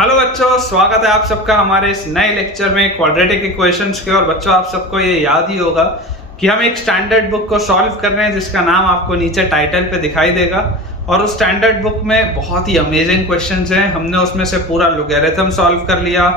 Hello बच्चों, स्वागत है आप सबका हमारे इस नए लेक्चर में क्वाड्रेटिक इक्वेशंस के। और बच्चों, आप सबको ये याद ही होगा कि हम एक स्टैंडर्ड बुक को सॉल्व कर रहे हैं जिसका नाम आपको नीचे टाइटल पे दिखाई देगा। और उस स्टैंडर्ड बुक में बहुत ही अमेजिंग क्वेश्चंस हैं। हमने उसमें से पूरा लोगैरिथम सॉल्व कर लिया।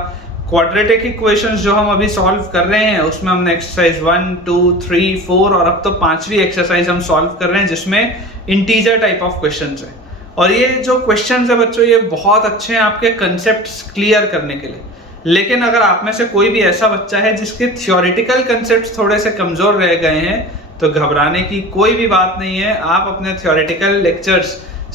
क्वाड्रेटिक इक्वेशंस जो हम अभी सॉल्व कर रहे हैं उसमें हमने एक्सरसाइज 1, 2, 3, 4 और अब तो 5वीं एक्सरसाइज हम सॉल्व कर रहे हैं जिसमें इंटीजर टाइप ऑफ क्वेश्चंस है। और ये जो क्वेश्चंस है बच्चों, ये बहुत अच्छे हैं आपके कंसेप्ट्स क्लियर करने के लिए। लेकिन अगर आप में से कोई भी ऐसा बच्चा है जिसके थियोरेटिकल कंसेप्ट्स थोड़े से कमजोर रह गए हैं तो घबराने की कोई भी बात नहीं है। आप अपने थियोरेटिकल लेक्चर्स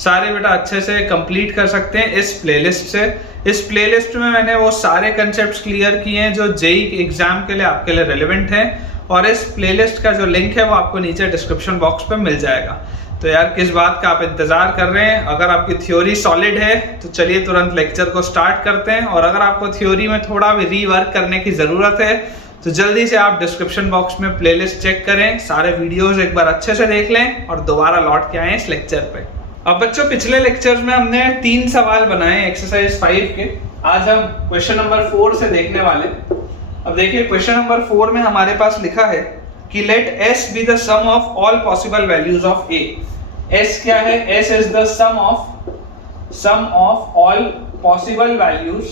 सारे बेटा अच्छे से कंप्लीट कर सकते हैं इस प्लेलिस्ट से। इस प्लेलिस्ट में मैंने वो सारे कंसेप्ट्स क्लियर किए हैं जो जेई एग्जाम के लिए आपके लिए रेलेवेंट हैं। और इस प्लेलिस्ट का जो लिंक है वो आपको नीचे डिस्क्रिप्शन बॉक्स पे मिल जाएगा। तो यार, किस बात का आप इंतजार कर रहे हैं? अगर आपकी थ्योरी सॉलिड है तो चलिए तुरंत लेक्चर को स्टार्ट करते हैं। और अगर आपको थ्योरी में थोड़ा भी रीवर्क करने की जरूरत है तो जल्दी से आप डिस्क्रिप्शन बॉक्स में प्लेलिस्ट चेक करें, सारे वीडियोस एक बार अच्छे से देख लें और दोबारा लौट के आए इस लेक्चर पे। अब बच्चों, पिछले लेक्चर्स में हमने 3 सवाल बनाए एक्सरसाइज 5 के। आज हम क्वेश्चन नंबर 4 से देखने वाले। अब देखिए, क्वेश्चन नंबर 4 में हमारे पास लिखा है कि late s be the sum of all possible values of a। s क्या है? s is the sum of all possible values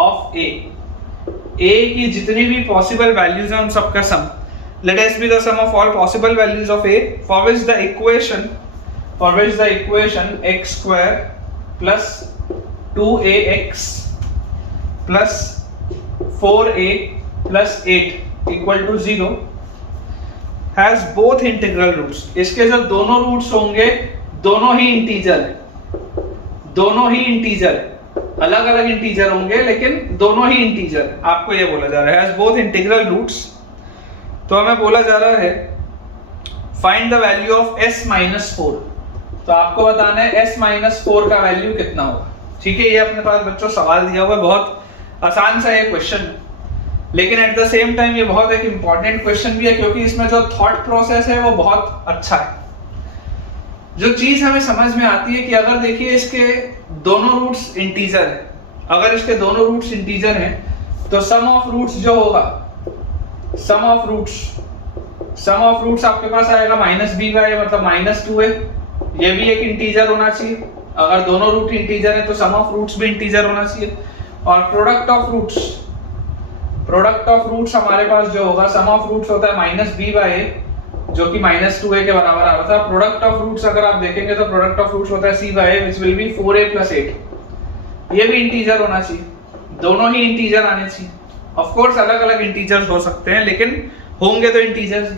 of a। a की जितनी भी possible values हैं उन सबका sum। let s be the sum of all possible values of a for which the equation x square plus 2ax plus 4a plus 8 equal to 0 has both integral roots। इसके जो दोनों roots होंगे दोनों ही integer है, अलग अलग integer होंगे लेकिन दोनों ही इंटीजर। आपको ये बोला जा रहा है has both integral roots। तो हमें बोला जा रहा है find the value of s minus 4। तो आपको बताना है s minus 4 का वैल्यू कितना होगा। ठीक है, ये अपने पास बच्चों सवाल दिया हुआ है, बहुत आसान सा ये क्वेश्चन, लेकिन एट द सेम टाइम ये बहुत एक इंपॉर्टेंट क्वेश्चन भी है क्योंकि इसमें जो थॉट प्रोसेस है वो बहुत अच्छा है। जो चीज हमें समझ में आती है कि अगर देखिए इसके दोनों रूट्स इंटीजर है, अगर इसके दोनों रूट्स इंटीजर हैं तो सम ऑफ रूट्स जो होगा, सम ऑफ रूट्स आपके पास आएगा -b/a मतलब -2a। ये भी एक इंटीजर होना चाहिए। अगर दोनों रूट इंटीजर है तो सम ऑफ रूट्स भी इंटीजर होना चाहिए। और प्रोडक्ट ऑफ रूट्स हमारे पास जो होगा, सम ऑफ रूट्स होता है -b/a जो कि -2a के बराबर आता है। प्रोडक्ट ऑफ रूट्स अगर आप देखेंगे तो प्रोडक्ट ऑफ रूट्स होता है c/a which will be 4a + 8। ये भी इंटीजर होना चाहिए, दोनों ही इंटीजर आने चाहिए। ऑफ कोर्स अलग अलग इंटीजर्स हो सकते हैं लेकिन होंगे तो इंटीजर्स।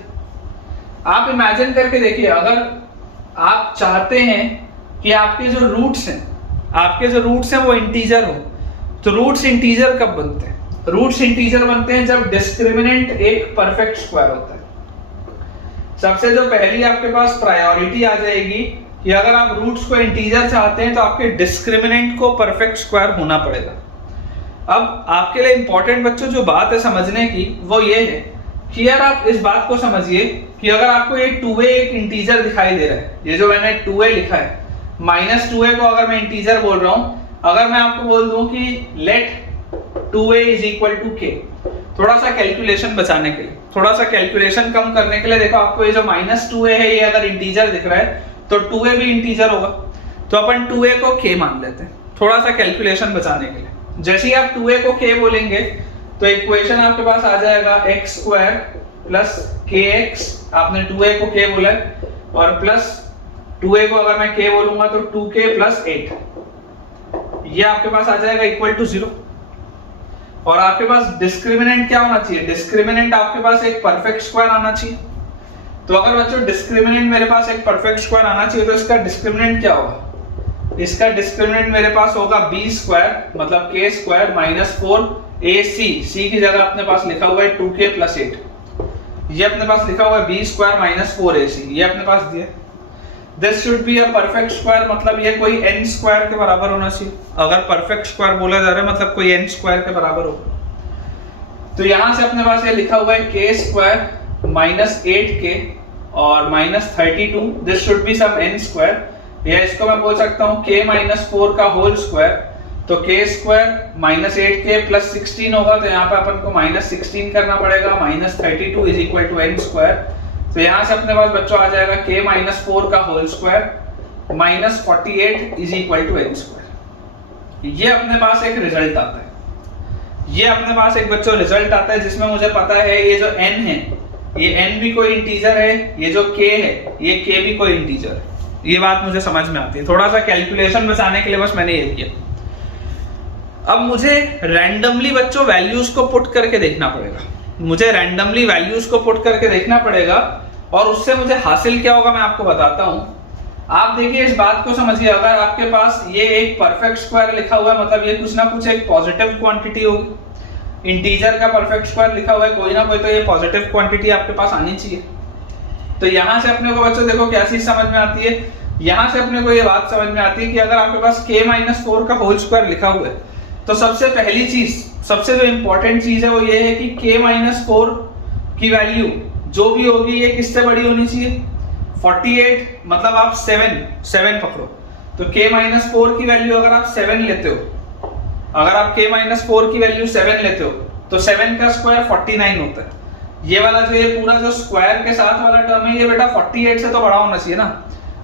आप इमेजिन करके देखिए, अगर आप चाहते हैं कि आपके जो रूट्स हैं वो इंटीजर हो तो रूट्स इंटीजर कब बनते हैं? रूट्स इंटीजर बनते हैं जब डिस्क्रिमिनेंट एक परफेक्ट स्क्वायर होता है। सबसे जो पहली आपके पास प्रायोरिटी आ जाएगी कि अगर आप रूट्स को इंटीजर चाहते हैं तो आपके डिस्क्रिमिनेंट को परफेक्ट स्क्वायर होना पड़ेगा। अब आपके लिए इंपॉर्टेंट बच्चों जो बात है समझने की वो ये है कि यार आप इस बात को समझिए कि अगर आपको ये 2a एक इंटीजर दिखाई दे रहा है, ये जो मैंने 2a लिखा है, -2a को अगर मैं इंटीजर बोल रहा हूं, अगर मैं आपको बोल दूं कि let 2a is equal to k, थोड़ा सा कैलकुलेशन बचाने के लिए, थोड़ा सा कैलकुलेशन कम करने के लिए, देखो आपको ये जो -2a है ये अगर इंटीजर दिख रहा है तो 2a भी इंटीजर होगा। तो अपन 2a को k मान लेते हैं थोड़ा सा कैलकुलेशन बचाने के लिए। जैसे ही आप 2a को k बोलेंगे तो इक्वेशन आपके पास आ जाएगा x² प्लस kx। आपने 2a को k बोला है और प्लस 2a को अगर मैं k बोलूंगा तो 2k प्लस 8, ये आपके पास आ जाएगा इक्वल टू 0। और आपके पास डिस्क्रिमिनेंट क्या होना चाहिए? डिस्क्रिमिनेंट आपके पास एक परफेक्ट स्क्वायर आना चाहिए। तो अगर बच्चों डिस्क्रिमिनेंट मेरे पास एक परफेक्ट स्क्वायर आना चाहिए तो इसका डिस्क्रिमिनेंट क्या होगा? इसका डिस्क्रिमिनेंट मेरे पास होगा b² मतलब k² -4ac। c की जगह अपने पास लिखा हुआ है 2k प्लस 8। ये अपने पास लिखा हुआ है b² -4ac, ये अपने पास दिया। This should be a perfect square मतलब ये कोई n² के बराबर होना चाहिए। अगर परफेक्ट स्क्वायर बोला जा रहा है मतलब कोई n² के बराबर होगा। तो यहां से अपने पास ये लिखा हुआ है k² -8k और -32, this should be some n²। या इसको मैं बोल सकता हूँ k माइनस 4 का होल स्क्वायर, तो k square minus 8k plus 16 होगा, तो यहाँ पे अपन को माइनस 16 करना पड़ेगा, minus 32 is equal to n square. तो यहाँ से अपने पास बच्चों आ जाएगा k माइनस 4 का whole square minus 48 is equal to n square. ये अपने पास एक रिजल्ट आता है, ये अपने पास एक बच्चों रिजल्ट आता है जिसमें मुझे पता है ये जो n है, ये n भी कोई इंटीजर है, ये जो k है ये k भी कोई इंटीजर है। ये बात मुझे समझ में आती है, थोड़ा सा कैलकुलेशन बस आने के लिए बस मैंने ये किया। अब मुझे रैंडमली बच्चों वैल्यूज को पुट करके देखना पड़ेगा, मुझे रैंडमली वैल्यूज को पुट करके देखना पड़ेगा, और उससे मुझे हासिल क्या होगा मैं आपको बताता हूं। आप देखिए इस बात को समझिए, अगर आपके पास ये एक परफेक्ट स्क्वायर लिखा हुआ है, मतलब ये कुछ ना कुछ एक पॉजिटिव क्वांटिटी होगी। इंटीजर का परफेक्ट स्क्वायर लिखा हुआ है, कोई ना कोई तो ये पॉजिटिव क्वांटिटी आपके पास आनी चाहिए। तो यहां से अपने को बच्चों देखो क्या चीज समझ में आती है, यहां से अपने को ये बात समझ में आती है कि अगर आपके पास k माइनस 4 का होल स्क्वायर लिखा हुआ है, तो सबसे पहली चीज, सबसे जो इंपॉर्टेंट चीज है वो ये है कि k माइनस 4 की वैल्यू जो भी होगी ये किससे बड़ी होनी चाहिए, 48, मतलब आप 7 पकड़ो, तो k माइनस 4 की वैल्यू अगर आप 7 लेते हो, अगर आप k माइनस 4 की वैल्यू 7 लेते हो तो 7 का स्क्वायर 49 होता है। ये वाला जो ये पूरा जो स्क्वायर के साथ वाला टर्म है ये बेटा 48 से तो बड़ा होना चाहिए ना।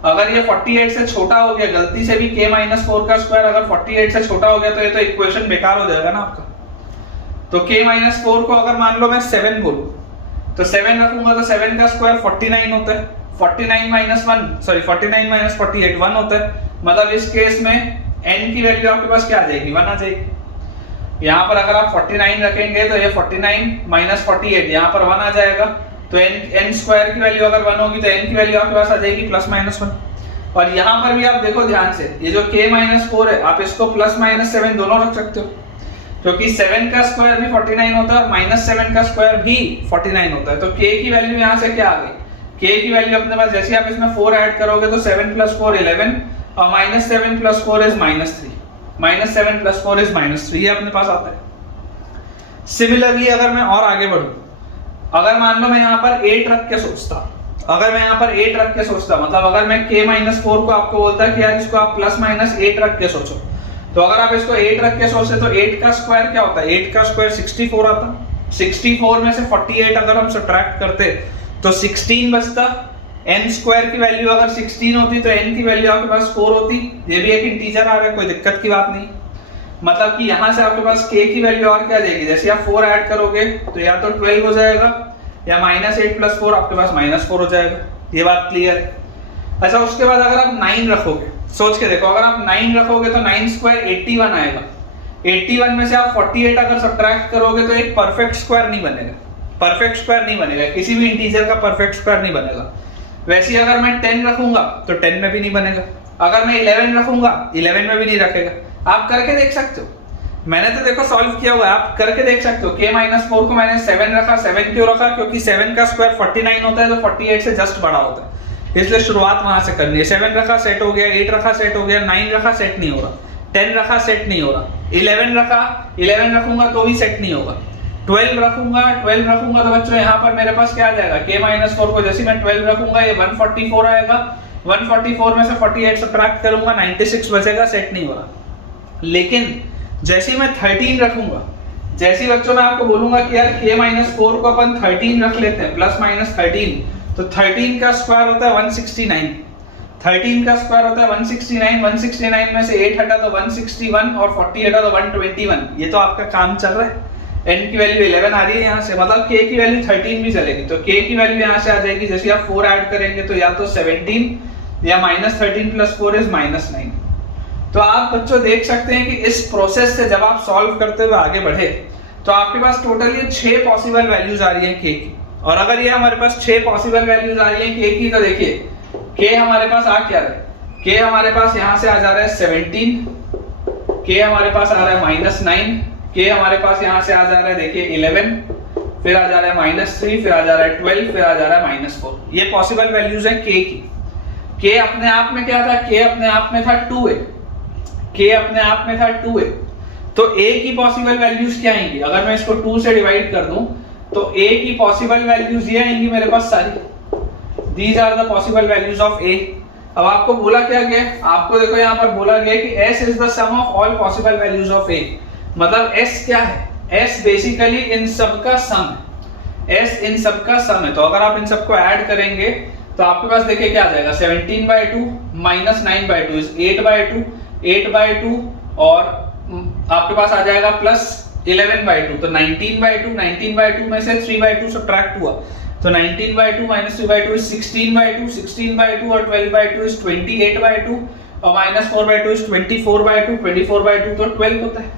अगर ये 48 से छोटा हो गया, गलती से भी k माइनस 4 का स्क्वायर अगर 48 से छोटा हो गया तो ये तो इक्वेशन बेकार हो जाएगा ना आपका। तो k माइनस 4 को अगर मान लो मैं 7 बोलूं, तो 7 रखूंगा तो 7 का स्क्वायर 49 होता है, 49 माइनस 48 1 होता है, मतलब इस केस में n की वैल्यू आपके पास क्या आ जाएगी, 1 आ जाएगी। यहाँ पर अगर आप 49 रखेंगे तो ये 49 माइनस 48 यहाँ पर 1 आ जाएगा, तो n स्क्वायर की वैल्यू अगर 1 होगी तो n की वैल्यू आपके पास आ जाएगी प्लस माइनस 1। और यहाँ पर भी आप देखो ध्यान से, ये जो k माइनस 4 है आप इसको प्लस माइनस 7 दोनों रख सकते हो, क्योंकि 7 का स्क्वायर भी 49 होता है और माइनस 7 का स्क्वायर भी 49 होता है। तो k की वैल्यू यहाँ से क्या आ गई, k की वैल्यू अपने पास जैसे आप इसमें 4 ऐड करोगे तो 7 प्लस 4 11 और minus 7 plus 4 is minus 3, minus 7 plus 4 is minus 3, ये अपने पास आता है। सिमिलरली अगर मैं और आगे बढ़ूं, अगर मान लो मैं यहाँ पर 8 रख के सोचता, अगर मैं यहाँ पर 8 रख के सोचता, मतलब अगर मैं k माइनस 4 को आपको बोलता कि यार इसको आप प्लस माइनस 8 रख के सोचो, तो अगर आप इसको 8 रख के सोचते तो 8 का स्क्वायर क्या होता है, 8 का स्क्वायर 64 आता, 64 में से 48 अगर हम सब्ट्रैक्ट करते तो 16 बचता, n स्क्वायर की वैल्यू अगर 16 होती तो n की वैल्यू आपके पास 4 होती, ये भी एक इंटीजर आ रहा है, कोई दिक्कत की बात नहीं। मतलब कि यहाँ से आपके पास k की वैल्यू और क्या जाएगी, जैसे आप 4 ऐड करोगे तो या तो 12 हो जाएगा या माइनस 8 प्लस 4 आपके पास माइनस 4 हो जाएगा, ये बात क्लियर है। अच्छा उसके बाद अगर आप 9 रखोगे, सोच के देखो, अगर आप 9 रखोगे तो 9 स्क्वायर 81 आएगा, 81 में से आप 48 अगर सब्ट्रैक्ट करोगे तो एक परफेक्ट स्क्वायर नहीं बनेगा, परफेक्ट स्क्वायर नहीं बनेगा, किसी भी इंटीजर का परफेक्ट स्क्वायर नहीं बनेगा। वैसे अगर मैं 10 रखूंगा तो 10 में भी नहीं बनेगा, अगर मैं 11 रखूंगा 11 में भी नहीं रखेगा। आप करके देख सकते हो, मैंने तो देखो सॉल्व किया हुआ है, आप करके देख सकते हो। k माइनस 4 को मैंने 7 रखा, 7 क्यों रखा, क्योंकि 7 का स्क्वायर 49 होता है तो 48 से जस्ट बड़ा होता है, इसलिए शुरुआत वहां से करनी है। 7 रखा सेट हो गया, 8 रखा सेट हो गया, 9 रखा सेट नहीं हो रहा, 10 रखा सेट नहीं हो रहा, 11 रखा, 11 रखूंगा तो भी सेट नहीं होगा, 12 रखूंगा तो बच्चों यहाँ पर मेरे पास क्या आ जाएगा, k माइनस 4 को जैसे मैं 12 रखूंगा ये 144 आएगा, 144 में से 48 सब्ट्रैक्ट करूंगा 96 बचेगा, सेट नहीं हो रहा। लेकिन जैसे मैं 13 रखूंगा, जैसे बच्चों मैं आपको बोलूंगा कि यार k माइनस 4 को अपन 13 रख लेते हैं, प्लस माइनस 13, तो 13 का स्क्वायर होता है 169, 13 का स्क्वायर होता है 169, 169 में से 8 हटा तो 161 और 40 हटा तो 121, ये तो आपका काम चल रहा है। n की वैल्यू 11 आ रही है यहाँ से, मतलब k की वैल्यू 13 भी चलेगी, तो k की वैल्यू यहाँ से आ जाएगी, जैसे आप 4 ऐड करेंगे तो या तो 17 या माइनस 13 प्लस 4 इज माइनस 9। तो आप बच्चों देख सकते हैं कि इस प्रोसेस से जब आप सॉल्व करते हुए आगे बढ़े तो आपके पास टोटल ये 6 पॉसिबल वैल्यूज आ रही हैं k की, और अगर ये हमारे पास 6 पॉसिबल वैल्यूज आ रही हैं k की, तो देखिए k हमारे पास आ क्या रहा है, k हमारे पास यहाँ से आ जा रहा है 17, k हमारे पास आ रहा है माइनस 9, k हमारे पास यहाँ से आ जा रहा है देखिए 11, फिर आ जा रहा है माइनस 3, फिर आ जा रहा है 12, फिर आ जा रहा है माइनस 4। ये पॉसिबल वैल्यूज है k की। k अपने आप में क्या था, k अपने आप में था 2a, k अपने आप में था 2a, तो a की पॉसिबल वैल्यूज क्या आएंगी, अगर मैं इसको 2 से डिवाइड कर दूं तो a की पॉसिबल वैल्यूज ये आएंगी मेरे पास सारी, these are the possible values of a। अब आपको बोला क्या गया, आपको देखो यहाँ पर बोला गया कि s is the sum of all possible values of a, मतलब s क्या है, s बेसिकली इन सब का सम है, s इन सब का सम है। तो अगर आप इन सबको ऐड करेंगे तो आपके पास देखिए क्या आ जाएगा, 17/2 माइनस 9/2 इज 8/2, 8/2 और आपके पास आ जाएगा प्लस 11/2, तो 19/2, 19/2 में से 3/2 सब्ट्रैक्ट हुआ तो 19/2 माइनस 3/2 इज 16/2, 16/2 और 12/2 इज 28/2 और माइनस 4/2 इज 24/2, 24/2 तो 12 होता है,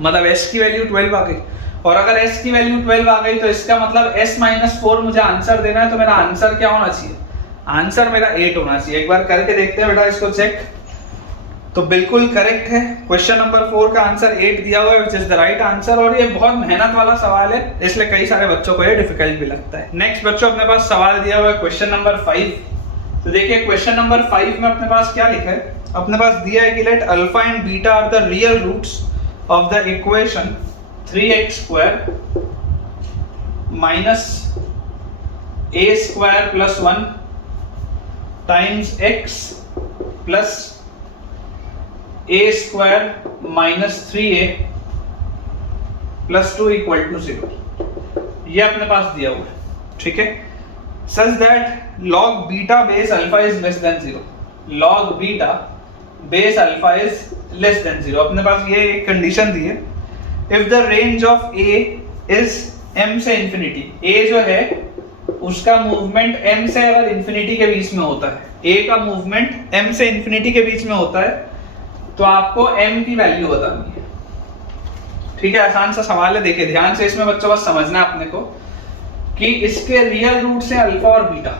मतलब s की वैल्यू 12 आ गई। और अगर s की वैल्यू 12 आ गई तो इसका मतलब s माइनस 4 मुझे आंसर देना है, तो मेरा आंसर क्या होना चाहिए, आंसर मेरा 8 होना चाहिए। एक बार करके देखते हैं बेटा इसको चेक, तो बिल्कुल करेक्ट है, क्वेश्चन नंबर 4 का आंसर 8 दिया हुआ है which is the right answer. और ये बहुत मेहनत वाला सवाल है, इसलिए कई सारे बच्चों को ये डिफिकल्ट भी लगता है। नेक्स्ट बच्चों अपने पास सवाल दिया हुआ है क्वेश्चन नंबर 5। तो देखिए क्वेश्चन नंबर 5 में अपने पास क्या लिखा है, अपने पास दिया है कि let alpha and beta are the real roots of the equation 3x² minus a² plus 1 times x plus a² minus 3a plus 2 equal to 0। ये अपने पास दिया हुआ है, ठीक है, such that log beta base alpha is less than 0, log beta base alpha is less than 0। अपने पास ये एक कंडीशन दी है, if the range of a is m से इंफिनिटी, a जो है उसका मूवमेंट m से अगर इंफिनिटी के बीच में होता है, a का मूवमेंट m से इंफिनिटी के बीच में होता है, तो आपको m की वैल्यू बतानी है, ठीक है। आसान सा सवाल है, देखिए ध्यान से, इसमें बच्चों बस समझना है अपने को कि इसके रियल रूट से अल्फा और बीटा,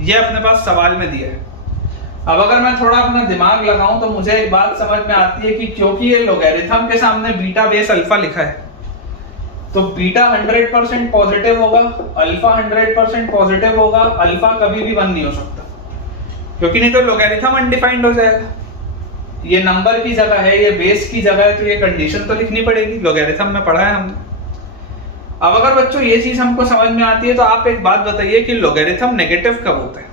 ये अपने पास सवाल में दिया है। अब अगर मैं थोड़ा अपना दिमाग लगाऊं तो मुझे एक बात समझ में आती है कि क्योंकि ये लोगैरिथम के सामने बीटा बेस अल्फा लिखा है, तो बीटा 100% पॉजिटिव होगा, अल्फा 100% पॉजिटिव होगा, अल्फा कभी भी 1 नहीं हो सकता, क्योंकि नहीं तो लोगैरिथम अनडिफाइंड हो जाएगा। ये नंबर की जगह है, ये बेस की जगह है, तो ये कंडीशन तो लिखनी पड़ेगी, लोगैरिथम में पढ़ा है हमने। अब अगर बच्चों ये चीज हमको समझ में आती है तो आप एक बात बताइए कि लोगैरिथम नेगेटिव कब होता है।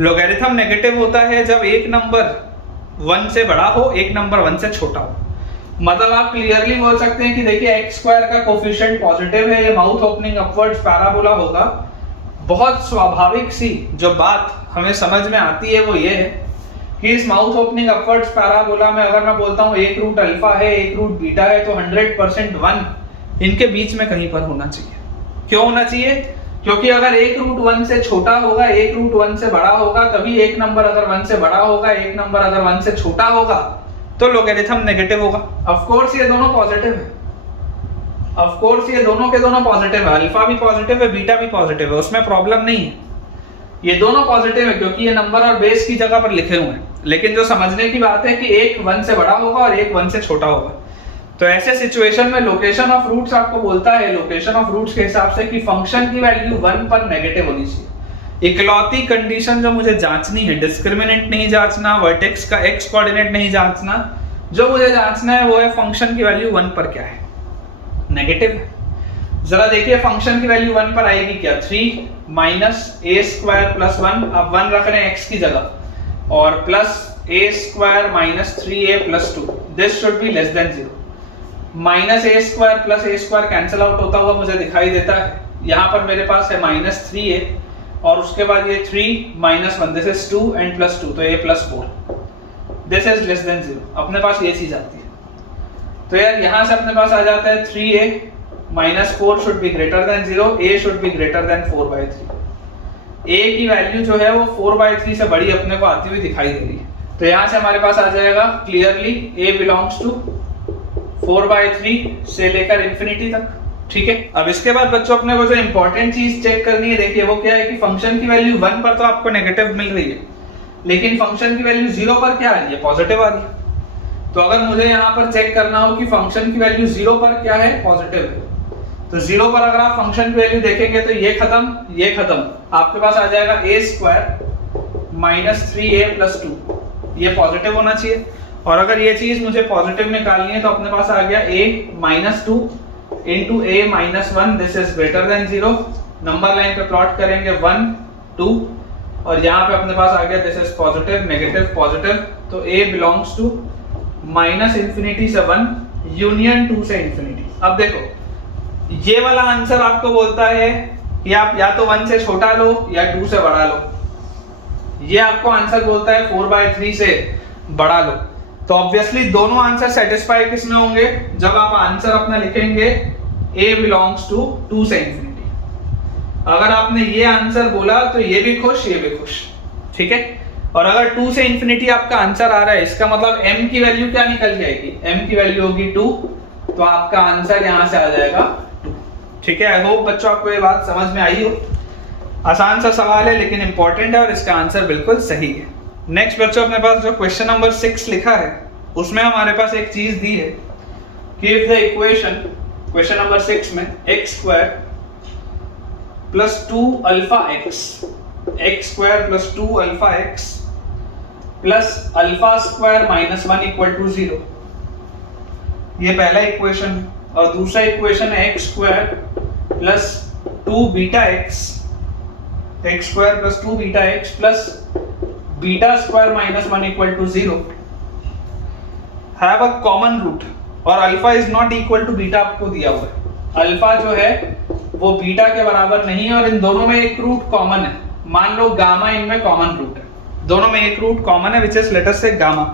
लोगैरिथम नेगेटिव होता है जब एक नंबर 1 से बड़ा हो, एक नंबर 1 से छोटा हो। मतलब आप क्लियरली बोल सकते हैं कि देखिए x² का कोफिशिएंट पॉजिटिव है, ये माउथ ओपनिंग अपवर्ड्स पैराबोला होगा। बहुत स्वाभाविक सी जो बात हमें समझ में आती है वो ये है कि इस माउथ ओपनिंग अपवर्ड्स पैराबोला में अगर मैं बोलता हूँ एक रूट अल्फा है, एक रूट बीटा है, तो 100% 1 इनके बीच में कहीं पर होना चाहिए। क्यों होना चाहिए? क्योंकि अगर एक रूट 1 से छोटा होगा, एक रूट 1 से बड़ा होगा, तभी एक नंबर अगर 1 से बड़ा होगा, एक नंबर अगर 1 से छोटा होगा, तो लोगैरिथम नेगेटिव होगा। ऑफ कोर्स ये दोनों पॉजिटिव है, ऑफ कोर्स ये दोनों के दोनों पॉजिटिव है, अल्फा भी पॉजिटिव है, बीटा भी पॉजिटिव है, उसमें प्रॉब्लम नहीं है, ये दोनों पॉजिटिव है क्योंकि ये नंबर और बेस की जगह पर लिखे हुए हैं। लेकिन जो समझने की बात है कि एक 1 से बड़ा होगा और एक 1 से छोटा होगा। तो ऐसे सिचुएशन में लोकेशन ऑफ रूट्स आपको बोलता है, लोकेशन ऑफ रूट्स के हिसाब से कि फंक्शन की वैल्यू 1 पर नेगेटिव होनी चाहिए। इकलौती कंडीशन जो मुझे जांचनी है, डिस्क्रिमिनेंट नहीं जांचना, वर्टेक्स का x कोऑर्डिनेट नहीं जांचना, जो मुझे जांचना है वो है फंक्शन की वैल्यू 1 पर क्या है, नेगेटिव है। जरा देखिए फंक्शन की वैल्यू 1 पर आएगी क्या, 3 माइनस a² प्लस 1, अब 1 रख रहे हैं x की जगह, और plus a² minus 3a plus 2, this should be less than 0। Minus a² plus a² cancel out होता हुआ मुझे दिखाई देता है, यहाँ पर मेरे पास है माइनस 3a और उसके बाद ये 3 minus 1, this is 2 and plus 2, तो a plus 4, this is less than 0। अपने पास ये चीज आती है। तो यार यहाँ से अपने पास आ जाता है 3a minus 4 should be greater than 0, a should be greater than 4/3। a की वैल्यू जो है वो 4/3 से बड़ी अपने को आती हुई दिखाई दे रही है। तो यहाँ से हमारे पास आ जाएगा क्लियरली a बिलोंग्स टू 4/3 से लेकर इंफिनिटी तक, ठीक है। अब इसके बाद बच्चों अपने को जो इंपॉर्टेंट चीज चेक करनी है, देखिए वो क्या है कि फंक्शन की वैल्यू 1 पर तो आपको नेगेटिव मिल रही है, लेकिन फंक्शन की वैल्यू 0 पर क्या आ रही है, पॉजिटिव आ रही है। तो अगर मुझे यहाँ पर चेक करना हो कि फंक्शन की वैल्यू 0 पर क्या है, पॉजिटिव है, तो 0 पर अगर आप फंक्शन की वैल्यू देखेंगे तो ये खत्म, ये खत्म, आपके पास आ जाएगा a² माइनस 3a प्लस 2, ये पॉजिटिव होना चाहिए। और अगर ये चीज मुझे पॉजिटिव निकालनी है तो अपने पास आ गया a minus 2 into a minus 1, this is greater than 0। Number line पे प्लॉट करेंगे 1 2, और यहाँ पे अपने पास आ गया this is positive negative positive, तो a बिलोंग्स टू -∞ से 1 यूनियन 2 से इंफिनिटी। अब देखो ये वाला आंसर आपको बोलता है कि आप या तो 1 से छोटा लो या 2 से बड़ा लो, ये आपको आंसर बोलता है 4/3 से बड़ा लो। तो ऑब्वियसली दोनों आंसर सेटिस्फाई किस में होंगे, जब आप आंसर अपना लिखेंगे a बिलोंग्स टू 2 से इंफिनिटी। अगर आपने ये आंसर बोला तो ये भी खुश ये भी खुश, ठीक है। और अगर 2 से इंफिनिटी आपका आंसर आ रहा है, इसका मतलब m की वैल्यू क्या निकल जाएगी, m की वैल्यू होगी 2, तो आपका आंसर यहां से आ जाएगा 2, ठीक है। आई होप बच्चों आपको ये बात समझ में आई हो। आसान सा सवाल है लेकिन इंपॉर्टेंट है और इसका आंसर बिल्कुल सही है। नेक्स्ट बच्चों अपने पास जो क्वेश्चन नंबर 6 लिखा है उसमें हमारे पास एक चीज दी है कि if the equation, question number 6 में x² + 2αx, x² + 2αx + α² - 1 = 0, ये पहला इक्वेशन। और दूसरा इक्वेशन है x² + 2βx, x² + 2βx + β² - 1 = 0 have a common root, और alpha is not equal to beta आपको दिया हुआ है। अल्फा जो है वो बीटा के बराबर नहीं है और इन दोनों में एक रूट कॉमन है। मान लो गामा इनमें कॉमन रूट है, दोनों में एक रूट कॉमन है which is let us say gamma.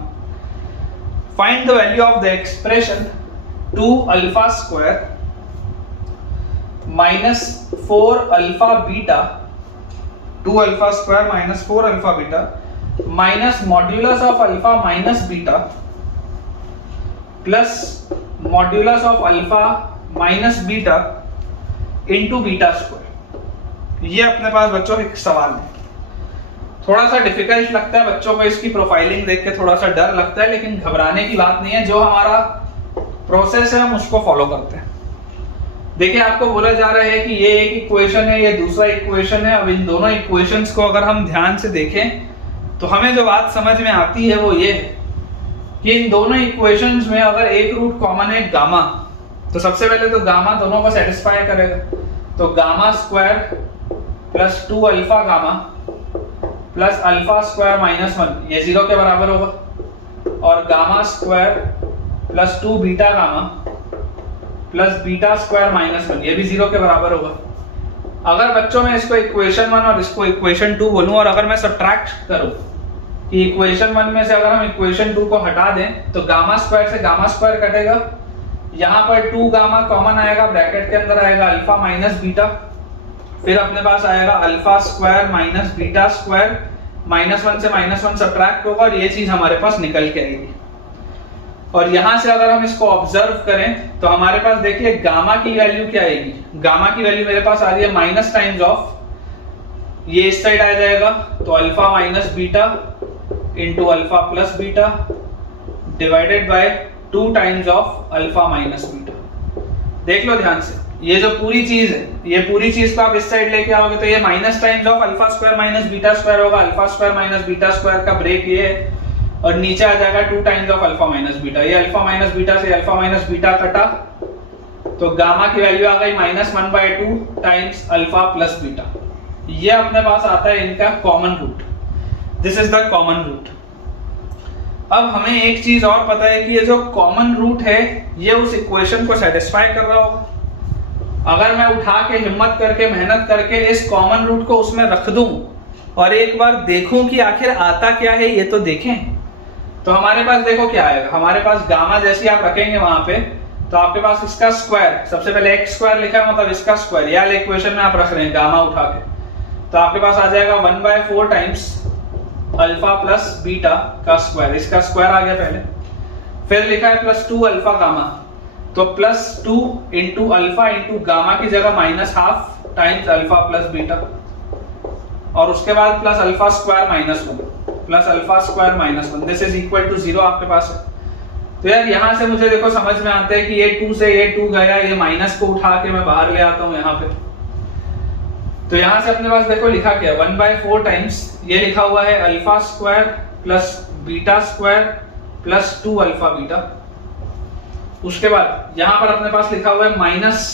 Find the value of the expression 2α² - 4α β, 2α² - 4α β minus modulus of alpha minus beta plus modulus of alpha minus beta into beta square। ये अपने पास बच्चों एक सवाल है, थोड़ा सा डिफिकल्ट लगता है बच्चों को, इसकी प्रोफाइलिंग देख के थोड़ा सा डर लगता है, लेकिन घबराने की बात नहीं है। जो हमारा प्रोसेस है हम उसको फॉलो करते हैं। देखिए आपको बोला जा रहा है कि ये एक इक्वेशन है, ये दूसरा इक्वेशन है। अब इन दोनों इक्वेशंस को अगर हम ध्यान से देखें तो हमें जो बात समझ में आती है वो ये है कि इन दोनों इक्वेशंस में अगर एक रूट कॉमन है गामा, तो सबसे पहले तो गामा दोनों को सेटिस्फाई करेगा। तो gamma square plus 2 alpha gamma plus alpha square minus 1 ये 0 के बराबर होगा, और gamma square plus 2 beta gamma plus beta square minus 1 ये भी 0 के बराबर होगा। अगर बच्चों में इसको इक्वेशन 1 और इसको इक्वेशन 2 बोलूं और अगर मैं सब्ट्रैक्ट करूं कि इक्वेशन 1 में से अगर हम इक्वेशन 2 को हटा दें तो गामा स्क्वायर से गामा स्क्वायर कटेगा, यहाँ पर 2 गामा कॉमन आएगा, ब्रैकेट के अंदर आएगा अल्फा माइनस बीटा, फिर अपने पास आएगा alpha square minus beta square, -1 से -1 सब्ट्रैक्ट होगा और ये चीज हमारे पास निकल के आएगी। और यहां से अगर हम इसको ऑब्जर्व करें तो हमारे पास देखिए गामा की वैल्यू क्या आएगी। गामा की वैल्यू मेरे पास आ रही है माइनस टाइम्स ऑफ, ये इस साइड आ जाएगा तो alpha minus beta into alpha plus beta divided by 2 times of alpha minus beta. देख लो ध्यान से, ये जो पूरी चीज है, ये पूरी चीज को आप इस साइड लेके आओगे तो ये minus times of alpha square minus beta square होगा। Alpha square minus beta square का ब्रेक ये है और नीचे आ जाएगा 2 times of alpha minus beta. ये अल्फा माइनस बीटा से अल्फा माइनस बीटा कटा तो गामा की वैल्यू आ गई -1/2 टाइम्स अल्फा प्लस बीटा। ये अपने पास आता है इनका common root, this is the common root. अब हमें एक चीज और पता है कि ये जो कॉमन रूट है ये उस इक्वेशन को सेटिस्फाई कर रहा होगा। अगर मैं उठा के हिम्मत करके मेहनत करके इस कॉमन रूट को उसमें रख दूं और एक बार देखूं कि आखिर आता क्या है, ये तो देखें। तो हमारे पास देखो क्या आएगा, हमारे पास गामा जैसे आप रखेंगे वहां पे तो आपके पास इसका स्क्वायर, सबसे पहले x स्क्वायर लिखा है मतलब इसका स्क्वायर, या इक्वेशन में आप रख रहे हैं गामा उठा के, तो आपके पास आ जाएगा 1/4 टाइम्स अल्फा प्लस बीटा का स्क्वायर, इसका स्क्वायर आ गया पहले। फिर लिखा है +2 अल्फा गामा, तो +2 इंटू अल्फा इंटू गामा की जगह -½ टाइम्स अल्फा प्लस बीटा, और उसके बाद plus alpha square -1 plus alpha square -1 this is equal to 0 आपके पास है। तो यार यहाँ से मुझे देखो समझ में आता है कि ये 2 से ये 2 गया, ये माइनस को उठा के मैं बाहर ले आता हूँ यहाँ पे। तो यहाँ से अपने पास देखो लिखा क्या 1/4 टाइम्स ये लिखा हुआ है alpha square plus beta square plus 2 alpha beta. उसके बाद यहाँ पर अपने पास लिखा हुआ है minus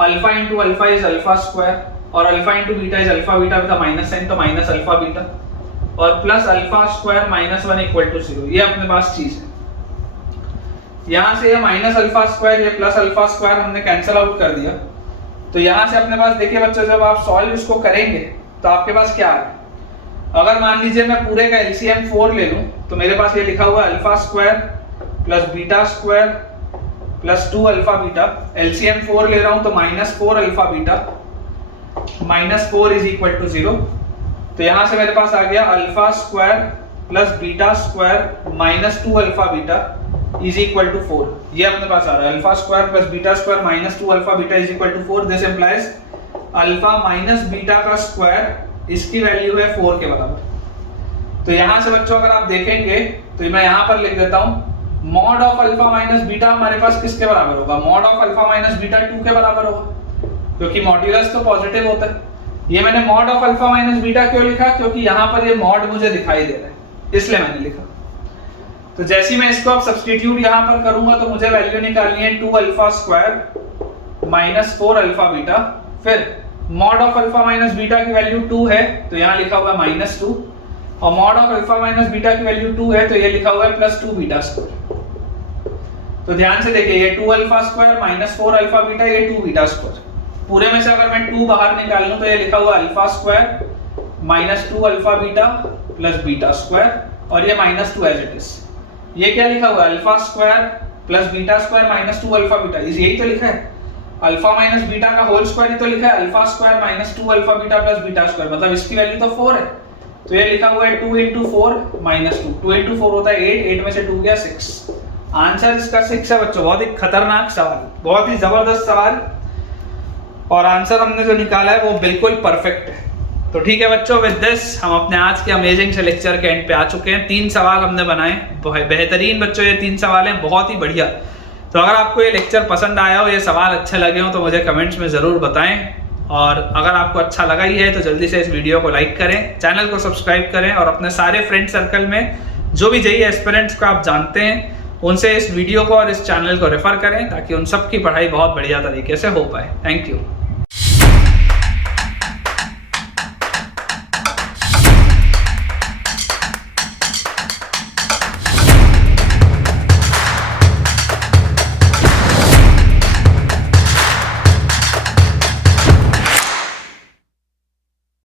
alpha into alpha is alpha square और alpha into beta is alpha beta with minus sign, तो माइनस अल्फा बीटा, और plus alpha square minus 1 equal to 0। ये अपने पास चीज है। यहाँ से ये माइनस अल्फा स्क्वायर ये प्लस अल्फा स्क्वायर हमने कैंसिल आउट कर दिया। तो यहाँ से अपने पास देखिए बच्चों, जब आप सॉल्व इसको करेंगे तो आपके पास क्या है, अगर मान लीजिए मैं पूरे का एलसीएम 4 ले लूं तो मेरे पास ये लिखा हुआ है alpha square plus beta square plus 2 alpha beta. LCM 4 ले रहा हूं तो minus 4 alpha beta minus 4 is equal to 0। तो यहां से मेरे पास आ गया alpha square plus beta square minus 2 alpha beta is equal to 4। ये अपने पास आ रहा है alpha square plus beta square minus 2 alpha beta is equal to 4। This implies alpha minus beta का स्क्वायर, इसकी वैल्यू है 4 के बराबर। तो यहां से बच्चों अगर आप देखेंगे तो मैं यहां पर लिख देता हूं mod of alpha minus beta हमारे पास किसके बराबर होगा, mod of alpha minus beta 2 के बराबर होगा, क्योंकि मॉड्यूलस तो पॉजिटिव होता है। ये मैंने mod of alpha minus beta क्यों लिखा, क्योंकि यहाँ पर ये मॉड मुझे दिखाई दे रहा है, इसलिए मैंने लिखा। तो जैसे मैं इसको अब सब्स्टिट्यूट यहाँ पर करूंगा तो मुझे वैल्यू निकालनी है 2 alpha square minus 4 alpha beta, फिर mod of alpha minus beta की वैल्यू 2 है तो यहाँ लिखा हुआ है माइनस 2, और mod of alpha minus beta की वैल्यू 2 है तो ये लिखा हुआ है प्लस 2 बीटा स्क्वायर। तो ध्यान से देखिए ये 2 alpha square minus 4 alpha beta, ये 2 बीटा स्क्वायर। पूरे में से अगर मैं 2 बाहर निकाल लूं तो ये लिखा हुआ alpha square minus 2 alpha beta plus beta square, और ये माइनस 2 एज इट इज। ये क्या लिखा हुआ है alpha square plus beta square minus 2 alpha beta, यही तो लिखा है। अल्फा माइनस बीटा का होल स्क्वायर ही तो लिखा है alpha square minus 2 alpha beta plus beta square, मतलब इसकी वैल्यू तो 4 है। तो ये लिखा हुआ है 2 into 4 minus 2, 2 into 4 होता है 8, 8 में से 2 गया 6। आंसर इसका 6 है बच्चों। बहुत ही खतरनाक सवाल, बहुत ही जबरदस्त सवाल, और आंसर हमने जो निकाला है वो बिल्कुल परफेक्ट है। तो ठीक है बच्चों, विद दिस हम अपने आज के अमेजिंग से लेक्चर के एंड पे आ चुके हैं। 3 सवाल हमने बनाए, बेहतरीन बच्चों ये 3 सवाल हैं, बहुत ही बढ़िया। तो अगर आपको ये लेक्चर पसंद आया हो, ये सवाल अच्छे लगे हो तो मुझे कमेंट्स में ज़रूर बताएं, और अगर आपको अच्छा लगा ही है तो जल्दी से इस वीडियो को लाइक करें, चैनल को सब्सक्राइब करें, और अपने सारे फ्रेंड सर्कल में जो भी जेईई एस्पिरेंट्स को आप जानते हैं उनसे इस वीडियो को और इस चैनल को रेफर करें, ताकि उन सब की पढ़ाई बहुत बढ़िया तरीके से हो पाए। Thank you.